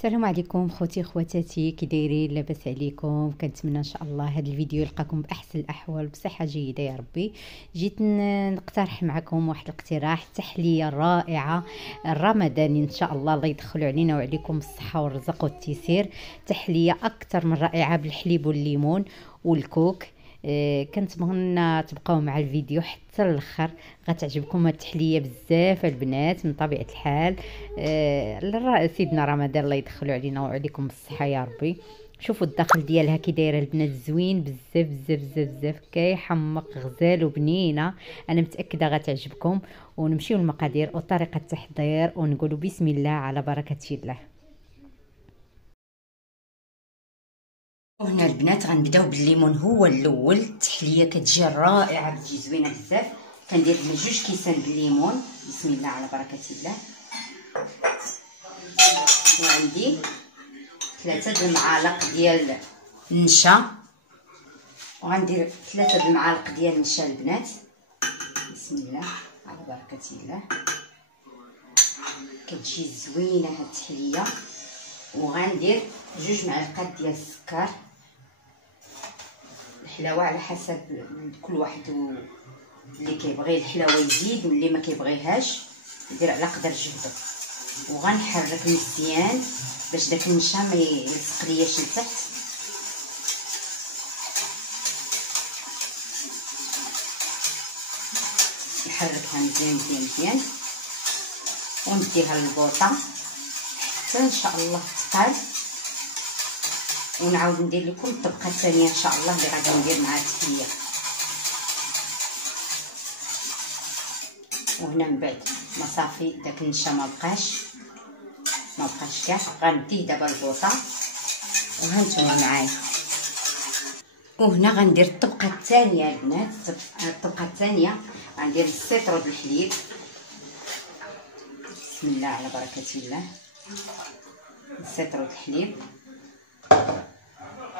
السلام عليكم خوتي خواتاتي، كي دايرين؟ لاباس عليكم؟ كنتمنى ان شاء الله هذا الفيديو يلقاكم باحسن الاحوال بصحه جيده يا ربي. جيت نقترح معكم واحد الاقتراح، تحليه رائعه رمضاني ان شاء الله يدخلوا علينا وعليكم الصحه والرزق والتيسير. تحليه اكثر من رائعه بالحليب والليمون والكوك. كنتمنى تبقاو مع الفيديو حتى الاخر، غتعجبكم هاد التحليه بزاف البنات من طبيعه الحال. سيدنا رمضان الله يدخلوا علينا وعليكم بالصحه يا ربي. شوفوا الداخل ديالها كي دايره البنات، زوين بزاف بزاف بزاف بزاف، كيحمق غزال وبنينه. انا متاكده غتعجبكم. ونمشيو للمقادير وطريقه التحضير ونقولوا بسم الله على بركه الله. وهنا البنات غنبداو بالليمون هو الاول. التحليه كتجي رائعه، بتجي زوينه بزاف. كندير هنا 2 كيسان بالليمون، بسم الله على بركه الله. وعندي 3 المعالق ديال النشا، وغندير 3 المعالق ديال النشا البنات، بسم الله على بركه الله. كتجي زوينه هاد التحليه. وغندير 2 معالق ديال السكر. الحلاوه على حسب كل واحد اللي كيبغي الحلاوه يزيد، واللي ما كيبغيهاش يدير على قدر جهده. وغنحرك مزيان باش داك النشا ما يلصق لياش لتحت. نحركها مزيان مزيان مزيان ونديها للبوطه حتى ان شاء الله تقال. ونعاود ندير لكم الطبقه الثانيه ان شاء الله اللي غادي ندير مع التحليه. وهنا من بعد ما صافي داك النشا ما بقاش كاع، غنديه دابا البوطه وهانتوما معايا. وهنا غندير الطبقه الثانيه البنات. الطبقه الثانيه غندير السيترو بالحليب، بسم الله على بركه الله. السيترو بالحليب،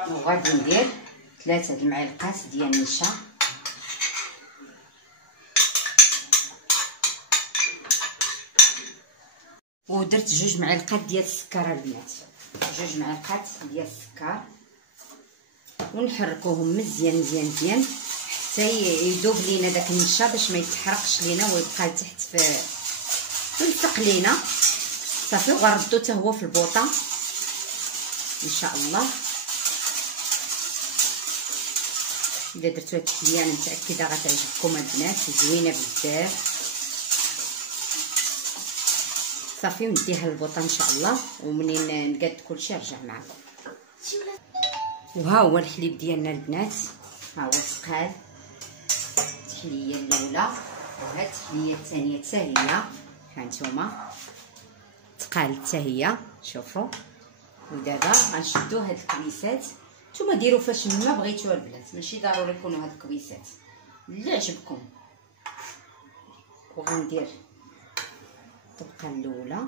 وغادي ندير 3 المعالق ديال النشا، ودرت 2 معالق ديال السكر البنات، 2 معالق ديال السكر. ونحركوهم مزيان مزيان مزيان حتى يذوب لينا داك النشا باش ما يتحرقش لينا ويبقى لتحت في يلصق لينا. صافي وغنردو حتى هو في البوطه ان شاء الله. اذا درتو هاد التحليه انا متاكده غتعجبكم البنات، زوينه بزاف. صافي ونديها للبوطه ان شاء الله، ومنين نقاد كلشي نرجع معكم. وها هو الحليب ديالنا البنات، ها هو ثقال. التحليه الاولى وها التحليه الثانيه حتى هي، هانتوما ثقال حتى هي، شوفوا. ودابا غنشدو هاد الكويسات. نتوما ديروا فاش ما بغيتوها البنات، ماشي ضروري يكونوا هاد الكويسات اللي عجبكم. وغندير الطبقه الاولى،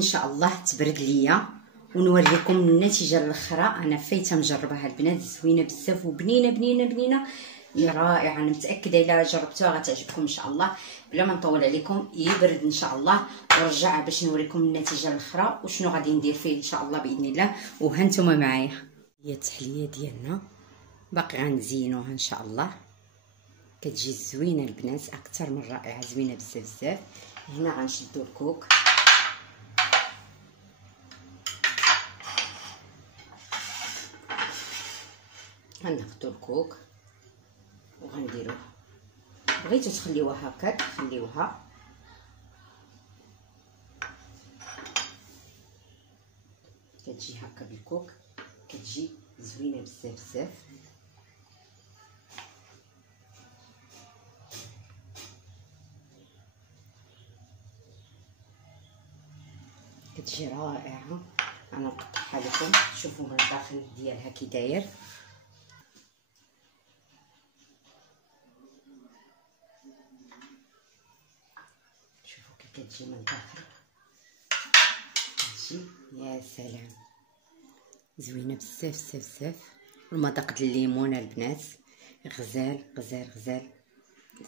ان شاء الله تبرد ليا ونوريكم النتيجه الاخرى. انا فايته مجربها البنات، زوينه بزاف وبنينه بنينه بنينه رائعه. انا متاكده الا جربتوها غتعجبكم ان شاء الله. بلا ما نطول عليكم يبرد ان شاء الله ونرجع باش نوريكم النتيجه الاخرى وشنو غادي ندير فيه ان شاء الله باذن الله. وها نتوما معايا هي التحليه ديالنا باقي غنزينوها ان شاء الله. كتجي زوينه البنات اكثر من رائعه، زوينه بزاف بزاف. هنا غنشدو الكوك، غناخدو الكوك وغنديروه. بغيتو تخليوها هكاك خليوها، كتجي هكا بالكوك كتجي زوينه بزاف بزاف. كتجي رائعه. انا نقطعها لكم شوفوا من الداخل ديالها كي داير. شوفوا كي كتجي من الداخل، كتجي يا سلام زوينه بزاف بزاف بزاف. والمذاق د الليمون البنات غزال غزال غزال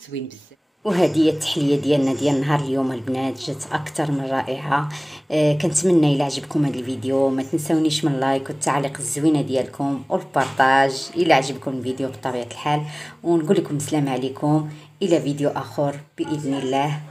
زوين بزاف. وهذه هي التحليه ديالنا ديال نهار اليوم البنات، جات اكثر من رائعه. كنتمنى الى عجبكم هذا الفيديو ما تنسونيش من اللايك والتعليق الزوينه ديالكم والبارطاج الى عجبكم الفيديو بطبيعه الحال. ونقول لكم السلام عليكم الى فيديو اخر باذن الله.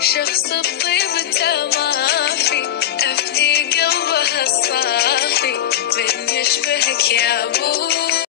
شخص بطيبته ما في أفتي قلبه الصافي من يشبهك يا أبو